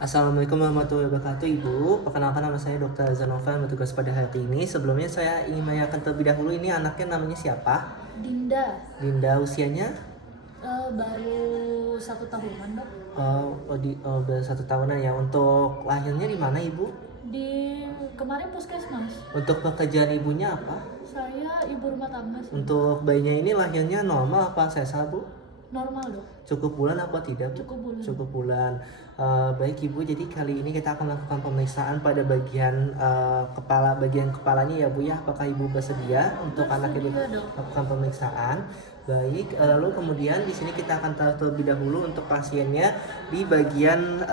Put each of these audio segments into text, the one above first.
Assalamualaikum warahmatullahi wabarakatuh, Ibu. Perkenalkan, nama saya Dr. Zanova yang bertugas pada hari ini. Sebelumnya saya ingin menanyakan terlebih dahulu, ini anaknya namanya siapa? Dinda. Dinda, usianya? Baru 1 tahunan, Dok. Udah 1 tahunan ya. Untuk lahirnya di mana, Ibu? Di kemarin puskesmas. Untuk pekerjaan ibunya apa? Saya ibu rumah tangga sih. Untuk bayinya ini lahirnya normal apa sesar, Bu? Normal, Dok. Cukup bulan apa tidak, Bu? Cukup bulan. Cukup bulan. Baik, Ibu, jadi kali ini kita akan melakukan pemeriksaan pada bagian kepalanya ya, Bu ya. Apakah Ibu bersedia untuk anak Ibu Bersedia, Dok. melakukan pemeriksaan? Baik, lalu kemudian di sini kita akan tahu terlebih dahulu untuk pasiennya di bagian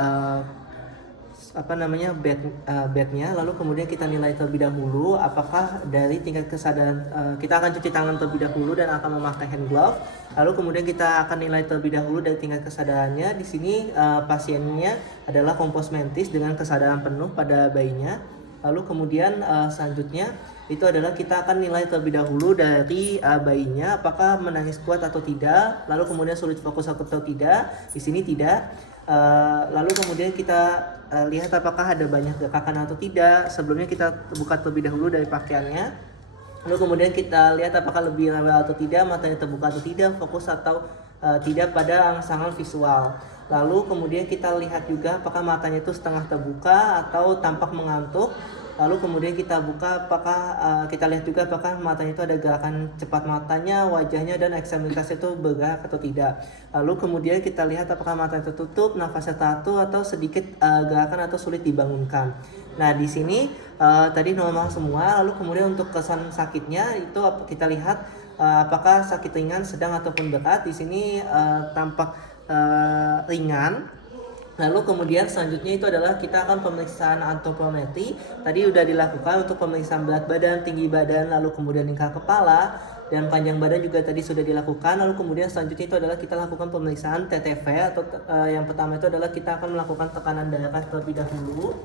bednya, lalu kemudian kita nilai terlebih dahulu apakah dari tingkat kesadaran, kita akan cuci tangan terlebih dahulu dan akan memakai hand glove, lalu kemudian kita akan nilai terlebih dahulu dari tingkat kesadarannya. Di sini pasiennya adalah kompos mentis dengan kesadaran penuh pada bayinya. Lalu kemudian selanjutnya itu adalah kita akan nilai terlebih dahulu dari bayinya apakah menangis kuat atau tidak, lalu kemudian sulit fokus atau tidak. Di sini tidak. Lalu kemudian kita lihat apakah ada banyak gerakan atau tidak. Sebelumnya kita buka terlebih dahulu dari pakaiannya. Lalu kemudian kita lihat apakah lebih rewel atau tidak, matanya terbuka atau tidak, fokus atau tidak pada rangsangan visual. Lalu kemudian kita lihat juga apakah matanya itu setengah terbuka atau tampak mengantuk. Lalu kemudian kita buka kita lihat juga apakah matanya itu ada gerakan cepat matanya, wajahnya, dan ekstremitasnya itu bergerak atau tidak. Lalu kemudian kita lihat apakah matanya tertutup, nafasnya teratur, atau sedikit gerakan atau sulit dibangunkan. Nah, di sini tadi normal semua. Lalu kemudian untuk kesan sakitnya itu kita lihat apakah sakit ringan, sedang, ataupun berat. Di sini tampak ringan. Lalu kemudian selanjutnya itu adalah kita akan pemeriksaan antropometri. Tadi sudah dilakukan untuk pemeriksaan berat badan, tinggi badan, lalu kemudian tingkah kepala, dan panjang badan juga tadi sudah dilakukan. Lalu kemudian selanjutnya itu adalah kita lakukan pemeriksaan TTV atau yang pertama itu adalah kita akan melakukan tekanan darah terlebih dahulu.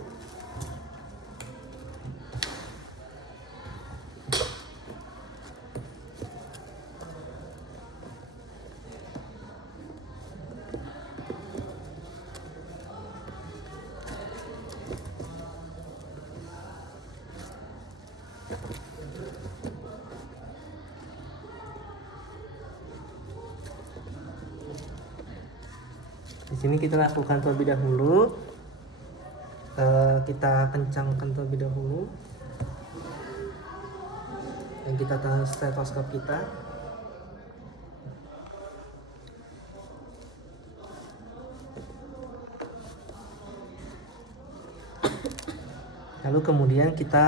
Di sini kita lakukan terlebih dahulu, kita kencangkan terlebih dahulu, dan kita tahan stetoskop kita. Lalu kemudian kita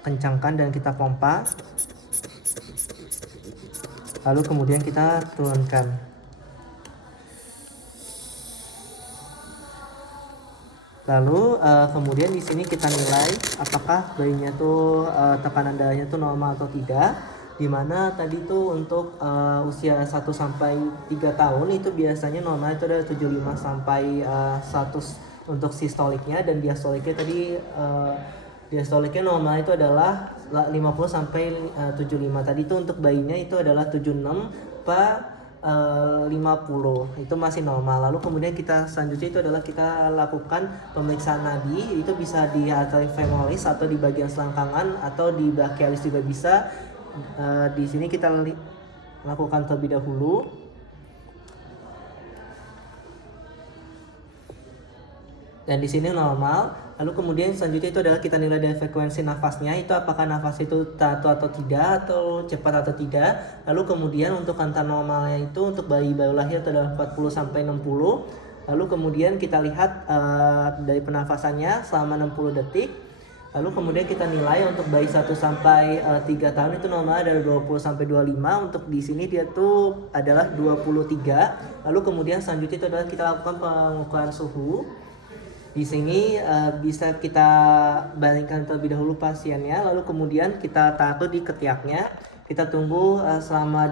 kencangkan dan kita pompa. Lalu kemudian kita turunkan. Lalu kemudian di sini kita nilai apakah bayinya tuh tekanan darahnya tuh normal atau tidak. Dimana tadi tuh untuk usia 1 sampai 3 tahun itu biasanya normal itu ada 75 sampai 100 untuk sistoliknya, dan diastoliknya tadi diastoliknya normal itu adalah 50 sampai 75. Tadi itu untuk bayinya itu adalah 76 per 50, itu masih normal. Lalu kemudian kita selanjutnya itu adalah kita lakukan pemeriksaan nadi. Itu bisa di arteri femoris atau di bagian selangkangan atau di brachialis juga bisa. Di sini kita lakukan terlebih dahulu. Dan di sini normal. Lalu kemudian selanjutnya itu adalah kita nilai dari frekuensi nafasnya, itu apakah nafas itu teratur atau tidak, atau cepat atau tidak. Lalu kemudian untuk angka normalnya itu untuk bayi baru lahir itu adalah 40 sampai 60. Lalu kemudian kita lihat dari pernafasannya selama 60 detik. Lalu kemudian kita nilai untuk bayi 1 sampai 3 tahun itu normal dari 20 sampai 25. Untuk di sini dia tuh adalah 23. Lalu kemudian selanjutnya itu adalah kita lakukan pengukuran suhu. Di sini bisa kita bandingkan terlebih dahulu pasiennya, lalu kemudian kita taruh di ketiaknya. Kita tunggu selama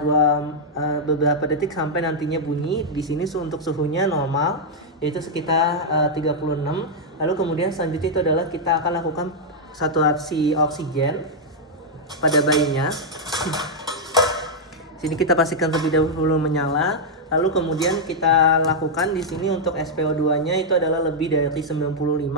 beberapa detik sampai nantinya bunyi. Di sini untuk suhunya normal, yaitu sekitar 36. Lalu kemudian selanjutnya itu adalah kita akan lakukan saturasi oksigen pada bayinya. Sini kita pastikan terlebih dahulu menyala. Lalu kemudian kita lakukan di sini untuk SpO2-nya itu adalah lebih dari 95,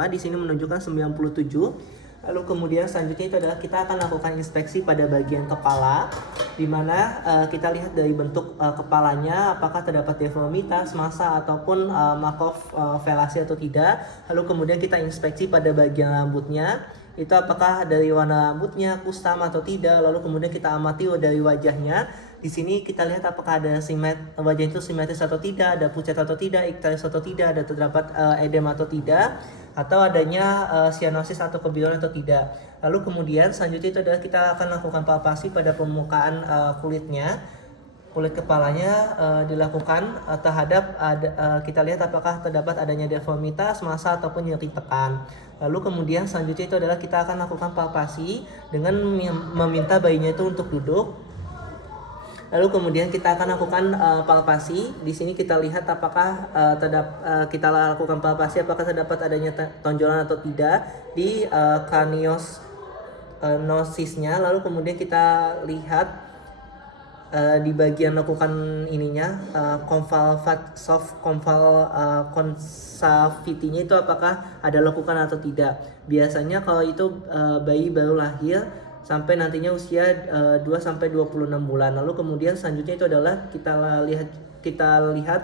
di sini menunjukkan 97. Lalu kemudian selanjutnya itu adalah kita akan lakukan inspeksi pada bagian kepala, di mana kita lihat dari bentuk kepalanya apakah terdapat deformitas, massa ataupun makrovelasi atau tidak. Lalu kemudian kita inspeksi pada bagian rambutnya, itu apakah dari warna rambutnya kusam atau tidak. Lalu kemudian kita amati dari wajahnya. Di sini kita lihat apakah ada wajah itu simetris atau tidak, ada pucat atau tidak, iktaris atau tidak, ada terdapat edem atau tidak, atau adanya sianosis atau kebiruan atau tidak. Lalu kemudian selanjutnya itu adalah kita akan lakukan palpasi pada permukaan kulitnya. Kulit kepalanya dilakukan terhadap kita lihat apakah terdapat adanya deformitas, massa ataupun nyeri tekan. Lalu kemudian selanjutnya itu adalah kita akan lakukan palpasi dengan meminta bayinya itu untuk duduk. Lalu kemudian kita akan lakukan palpasi. Di sini kita lihat apakah kita lakukan palpasi apakah terdapat adanya tonjolan atau tidak di kranionosisnya. Lalu kemudian kita lihat di bagian lakukan ininya soft concavity-nya itu apakah ada lekukan atau tidak. Biasanya kalau itu bayi baru lahir sampai nantinya usia 2-26 bulan. Lalu kemudian selanjutnya itu adalah kita lihat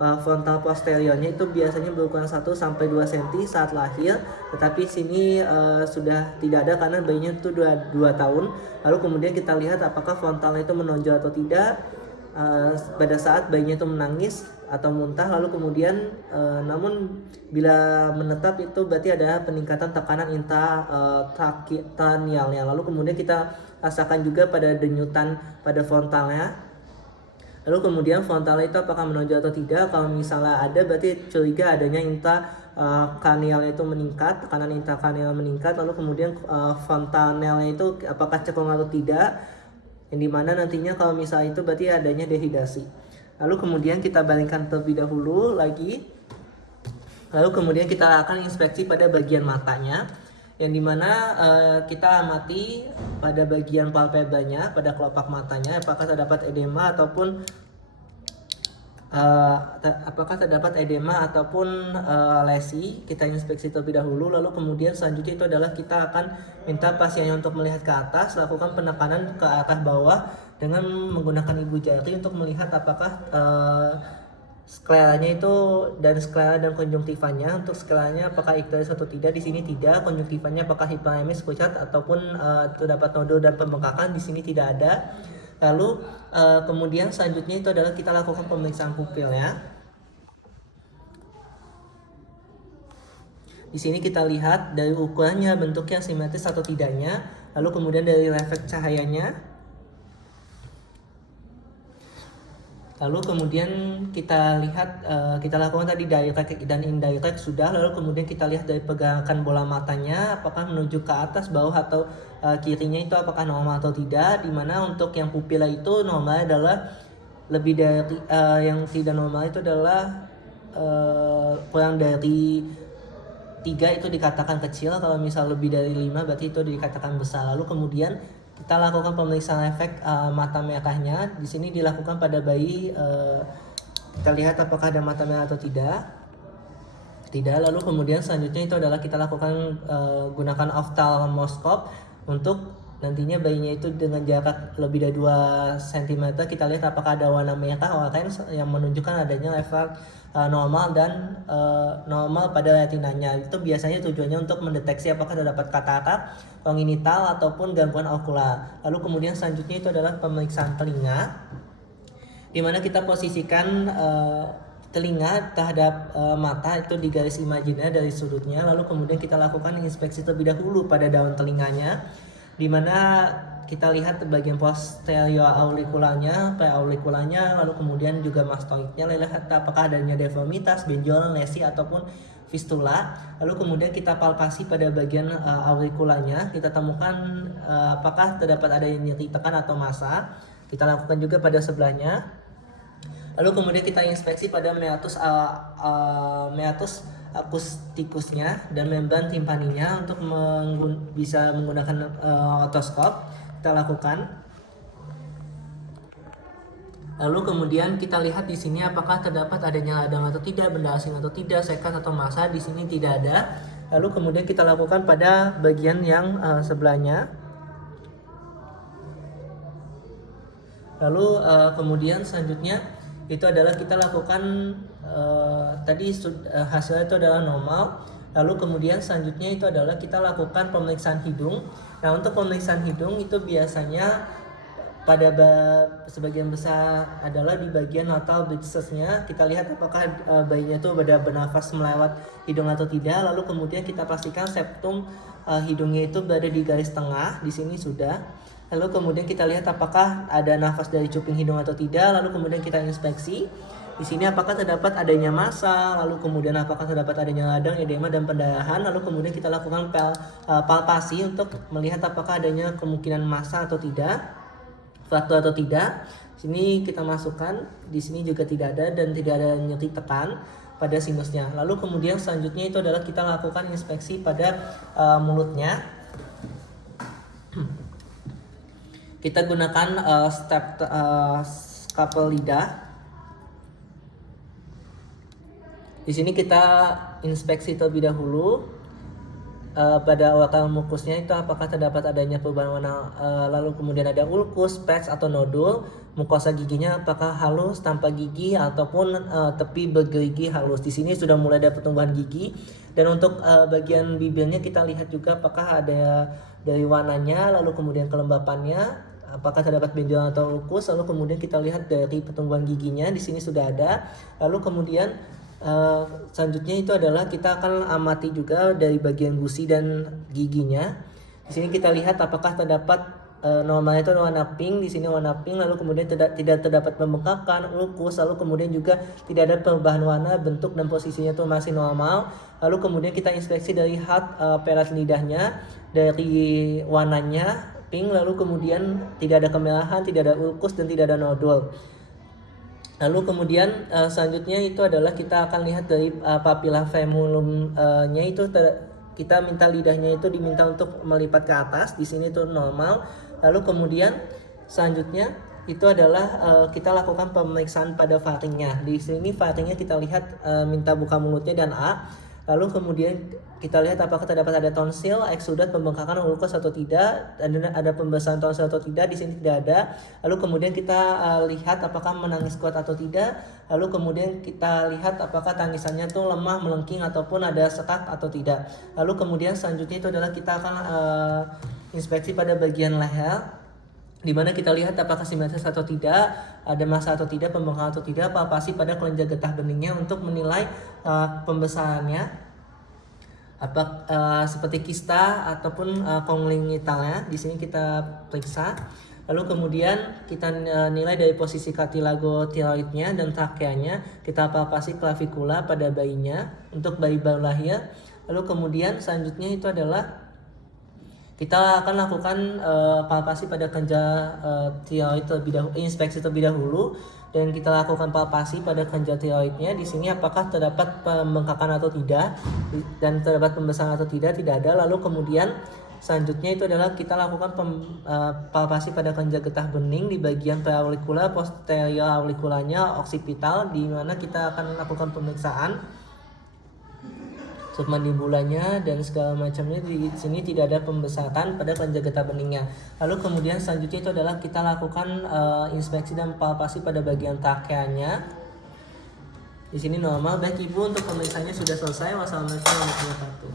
frontal posteriornya itu biasanya berukuran 1-2 cm saat lahir, tetapi sini sudah tidak ada karena bayinya itu 2 tahun. Lalu kemudian kita lihat apakah frontalnya itu menonjol atau tidak pada saat bayinya itu menangis atau muntah. Lalu kemudian namun bila menetap itu berarti ada peningkatan tekanan intrakranialnya. Lalu kemudian kita rasakan juga pada denyutan pada frontalnya. Lalu kemudian frontalnya itu apakah menonjol atau tidak. Kalau misalnya ada berarti curiga adanya intrakranial itu meningkat, tekanan intrakranial meningkat. Lalu kemudian fontanelnya itu apakah cekung atau tidak, yang dimana nantinya kalau misalnya itu berarti adanya dehidrasi. Lalu kemudian kita bandingkan terlebih dahulu lagi. Lalu kemudian kita akan inspeksi pada bagian matanya, yang dimana kita amati pada bagian palpebranya, pada kelopak matanya apakah terdapat edema ataupun lesi. Kita inspeksi terlebih dahulu. Lalu kemudian selanjutnya itu adalah kita akan minta pasiennya untuk melihat ke atas, lakukan penekanan ke arah bawah dengan menggunakan ibu jari untuk melihat apakah skleranya itu dan sklera dan konjungtivanya. Untuk skleranya apakah iktaris atau tidak, di sini tidak. Konjungtivanya apakah hiperemis, pucat ataupun terdapat nodul dan pembengkakan, di sini tidak ada. Lalu kemudian selanjutnya itu adalah kita lakukan pemeriksaan pupilnya. Di sini kita lihat dari ukurannya, bentuknya simetris atau tidaknya. Lalu kemudian dari refleks cahayanya. Lalu kemudian kita lihat, kita lakukan tadi direct dan indirect sudah. Lalu kemudian kita lihat dari pergerakan bola matanya, apakah menuju ke atas, bawah atau kirinya itu apakah normal atau tidak. Dimana untuk yang pupila itu normalnya adalah lebih dari yang tidak normal itu adalah kurang dari 3 itu dikatakan kecil. Kalau misal lebih dari 5 berarti itu dikatakan besar. Lalu kemudian kita lakukan pemeriksaan efek mata merahnya. Di sini dilakukan pada bayi. Kita lihat apakah ada mata merah atau tidak. Tidak. Lalu kemudian selanjutnya itu adalah kita lakukan gunakan ophthalmoscope untuk nantinya bayinya itu dengan jarak lebih dari 2 cm. Kita lihat apakah ada warna merah orange yang menunjukkan adanya level normal dan normal pada retinanya. Itu biasanya tujuannya untuk mendeteksi apakah terdapat katarak kongenital ataupun gangguan okular. Lalu kemudian selanjutnya itu adalah pemeriksaan telinga, di mana kita posisikan telinga terhadap mata itu di garis imajiner dari sudutnya. Lalu kemudian kita lakukan inspeksi terlebih dahulu pada daun telinganya, di mana kita lihat bagian posterior aurikulanya, preaurikulanya, lalu kemudian juga mastoidnya, lihat apakah adanya deformitas, benjolan, lesi ataupun fistula. Lalu kemudian kita palpasi pada bagian aurikulanya, kita temukan apakah terdapat adanya nyeri tekan atau massa. Kita lakukan juga pada sebelahnya. Lalu kemudian kita inspeksi pada meatus akustikusnya dan membran timpaninya. Untuk bisa menggunakan otoskop kita lakukan. Lalu kemudian kita lihat di sini apakah terdapat adanya ladang atau tidak, benda asing atau tidak, sekat atau massa. Di sini tidak ada. Lalu kemudian kita lakukan pada bagian yang sebelahnya. Lalu kemudian selanjutnya itu adalah kita lakukan tadi hasilnya itu adalah normal. Lalu kemudian selanjutnya itu adalah kita lakukan pemeriksaan hidung. Nah, untuk pemeriksaan hidung itu biasanya pada sebagian besar adalah di bagian natal bridges-nya. Kita lihat apakah bayinya itu bernafas melewat hidung atau tidak. Lalu kemudian kita pastikan septum hidungnya itu berada di garis tengah. Di sini sudah. Lalu kemudian kita lihat apakah ada nafas dari cuping hidung atau tidak. Lalu kemudian kita inspeksi. Di sini apakah terdapat adanya massa, lalu kemudian apakah terdapat adanya ladang, edema dan pendarahan. Lalu kemudian kita lakukan palpasi untuk melihat apakah adanya kemungkinan massa atau tidak, fraktur atau tidak. Di sini kita masukkan, di sini juga tidak ada dan tidak ada nyeri tekan pada sinusnya. Lalu kemudian selanjutnya itu adalah kita lakukan inspeksi pada mulutnya. Kita gunakan skapel lidah. Di sini kita inspeksi terlebih dahulu pada organ mukusnya itu apakah terdapat adanya perubahan warna, lalu kemudian ada ulkus, patch atau nodul, mukosa giginya apakah halus tanpa gigi ataupun tepi bergerigi halus. Di sini sudah mulai ada pertumbuhan gigi. Dan untuk bagian bibirnya kita lihat juga apakah ada dari warnanya, lalu kemudian kelembapannya, apakah terdapat benjolan atau ulkus, lalu kemudian kita lihat dari pertumbuhan giginya. Di sini sudah ada. Lalu kemudian selanjutnya itu adalah kita akan amati juga dari bagian gusi dan giginya. Di sini kita lihat apakah terdapat normalnya itu warna pink, di sini warna pink, lalu kemudian tidak terdapat pembengkakan, ulkus, lalu kemudian juga tidak ada perubahan warna, bentuk dan posisinya itu masih normal. Lalu kemudian kita inspeksi dari pelat lidahnya, dari warnanya pink, lalu kemudian tidak ada kemerahan, tidak ada ulkus dan tidak ada nodul. Lalu kemudian selanjutnya itu adalah kita akan lihat dari papilla femurumnya itu kita minta lidahnya itu diminta untuk melipat ke atas. Di sini itu normal. Lalu kemudian selanjutnya itu adalah kita lakukan pemeriksaan pada faringnya. Di sini faringnya kita lihat minta buka mulutnya dan A. Lalu kemudian kita lihat apakah terdapat ada tonsil, eksudat, pembengkakan, ulkus atau tidak, ada pembesaran tonsil atau tidak. Di sini tidak ada. Lalu kemudian kita lihat apakah menangis kuat atau tidak. Lalu kemudian kita lihat apakah tangisannya tuh lemah, melengking ataupun ada sekat atau tidak. Lalu kemudian selanjutnya itu adalah kita akan inspeksi pada bagian leher, di mana kita lihat apakah simetris atau tidak, ada massa atau tidak, pembengkakan atau tidak, palpasi pada kelenjar getah beningnya untuk menilai pembesarannya, seperti kista ataupun kongenitalnya. Di sini kita periksa. Lalu kemudian kita nilai dari posisi kartilago tiroidnya dan trakeanya, kita palpasi klavikula pada bayinya untuk bayi baru lahir. Lalu kemudian selanjutnya itu adalah kita akan lakukan palpasi pada kelenjar tiroid inspeksi terlebih dahulu, dan kita lakukan palpasi pada kelenjar tiroidnya. Di sini apakah terdapat pembengkakan atau tidak, dan terdapat pembesaran atau tidak ada. Lalu kemudian selanjutnya itu adalah kita lakukan palpasi pada kelenjar getah bening di bagian preauricula, posterior auriculanya, occipital, di mana kita akan lakukan pemeriksaan submandibulanya dan segala macamnya. Di sini tidak ada pembesaran pada kelenjar getah beningnya. Lalu kemudian selanjutnya itu adalah kita lakukan inspeksi dan palpasi pada bagian trakeanya. Di sini normal. Baik Ibu, untuk pemeriksaannya sudah selesai. Wassalamualaikum warahmatullahi wabarakatuh.